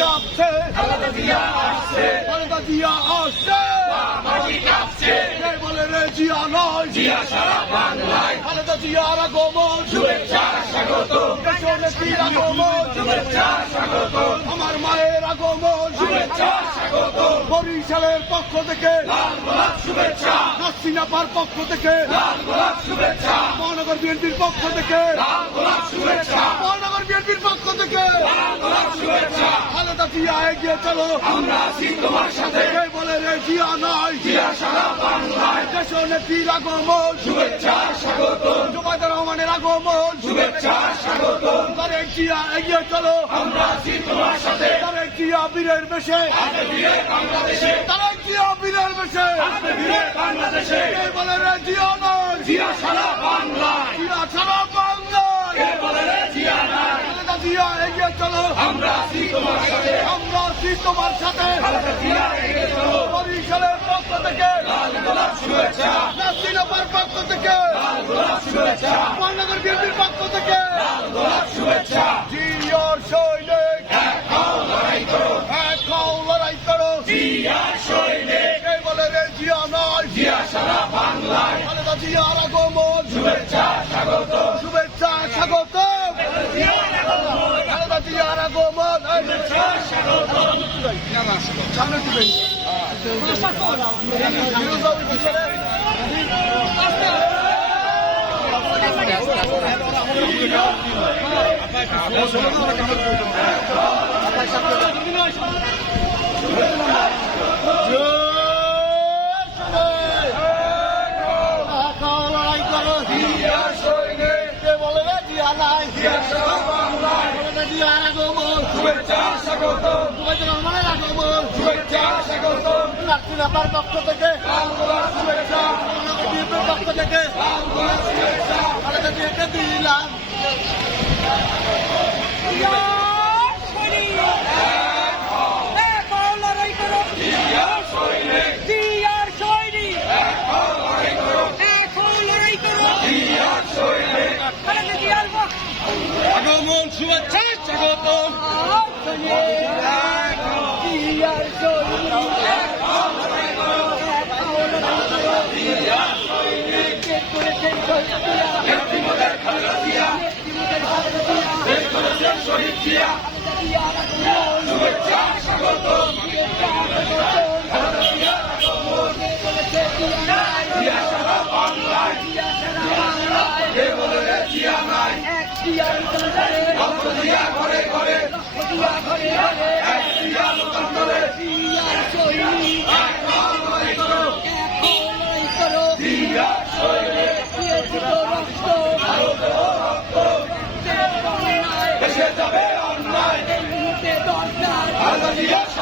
কাঁপছে, খালেদা জিয়া আসছে, খালেদা জিয়া আসছে, মাটি কাঁপছে, কে বলে রে জিয়া নয়, জিয়া সারা বাংলায়, খালেদা জিয়ার আগমন, শুভেচ্ছা স্বাগত, দেশনেত্রীর আগমন, শুভেচ্ছা স্বাগত, আমার মায়ের আগমন, শুভেচ্ছা স্বাগত, বরিশালের পক্ষ থেকে, লাল গোলাপ শুভেচ্ছা, নাসিনাপার পক্ষ থেকে, লাল গোলাপ শুভেচ্ছা, মহানগর বিএনপির পক্ষ থেকে, লাল গোলাপ শুভেচ্ছা, মহানগর বিএনপির পক্ষ থেকে, লাল গোলাপ শুভেচ্ছা, খালেদা জিয়া এগিয়ে চলো, আমরা আছি তোমার সাথে, কে বলে রে জিয়া নয়, জিয়া সারা বাংলায়, দেশনেত্রীর আগমন, শুভেচ্ছা স্বাগত, জুবাইদুর রহমানের আগমন, শুভেচ্ছা স্বাগত, তারেক জিয়া এগিয়ে চলো, আমরা আছি তোমার সাথে, তারেক জিয়া বীরের বেশে, আসবে ফিরে বাংলাদেশে, তারেক জিয়া বীরের বেশে, আসবে ফিরে বাংলাদেশে, কে বলে রে জিয়া নয়, জিয়া সারা বাংলায়, জিয়া ছাড়া বাংলায়, কে বলে রে জিয়া নাই, খালেদা জিয়া এগিয়ে চলো, আমরা আছি তোমার সাথে, আমরা আছি তোমার সাথে, খালেদা জিয়া এগিয়ে চলো, বরিশালের পক্ষ থেকে, লাল গোলাপ শুভেচ্ছা, নাসিনাপার পক্ষ থেকে, লাল গোলাপ শুভেচ্ছা, মহানগর বিএনপির পক্ষ থেকে, লাল গোলাপ শুভেচ্ছা, জিয়ার সৈনিক, এক হও লড়াই করো, এক হও লড়াই করো, জিয়ার সৈনিক, কে বলে রে জিয়া নয়, জিয়া সারা বাংলায়, খালেদা জিয়ার আগমন, শুভেচ্ছা স্বাগত, শুভেচ্ছা স্বাগত, খালেদা জিয়ার আগমন, সামনে দিবেন লড়াই করো, জিয়ার সৈনিক, কে বলে রে জিয়া নাই, জিয়া সারা বাংলায়, খালেদা জিয়ার আগমন, শুভেচ্ছা স্বাগত, জুবাইদুর রহমানের আগমন, শুভেচ্ছা স্বাগত, নাসিনাপার পক্ষ থেকে, লাল গোলাপ শুভেচ্ছা, মহানগর বিএনপির পক্ষ থেকে, লাল গোলাপ শুভেচ্ছা, খালেদা জিয়াকে দিলাম, জিয়ার সৈনিক, জিয়ার সৈনিক, এক হও লড়াই করো, এখন লড়াই করো, জিয়ার সৈনিক, খালেদা জিয়ার আগমন শুভেচ্ছা স্বাগত, জিয়ার নেত্রীমোদের খালেদা জিয়া, বের করেছেন শহীদ জিয়া, শুভেচ্ছা স্বাগত, খালেদা জিয়ার আগমন, জিয়া সারা বাংলায়, কে বলে রে জিয়া নাই, রক্ত জিয়া ঘরে ঘরে, এক জিয়া লোকান্তরে, এক হও লড়াই করো, জিয়ার সৈনিক, দেশে যাবে অন্যায়, খালেদা জিয়া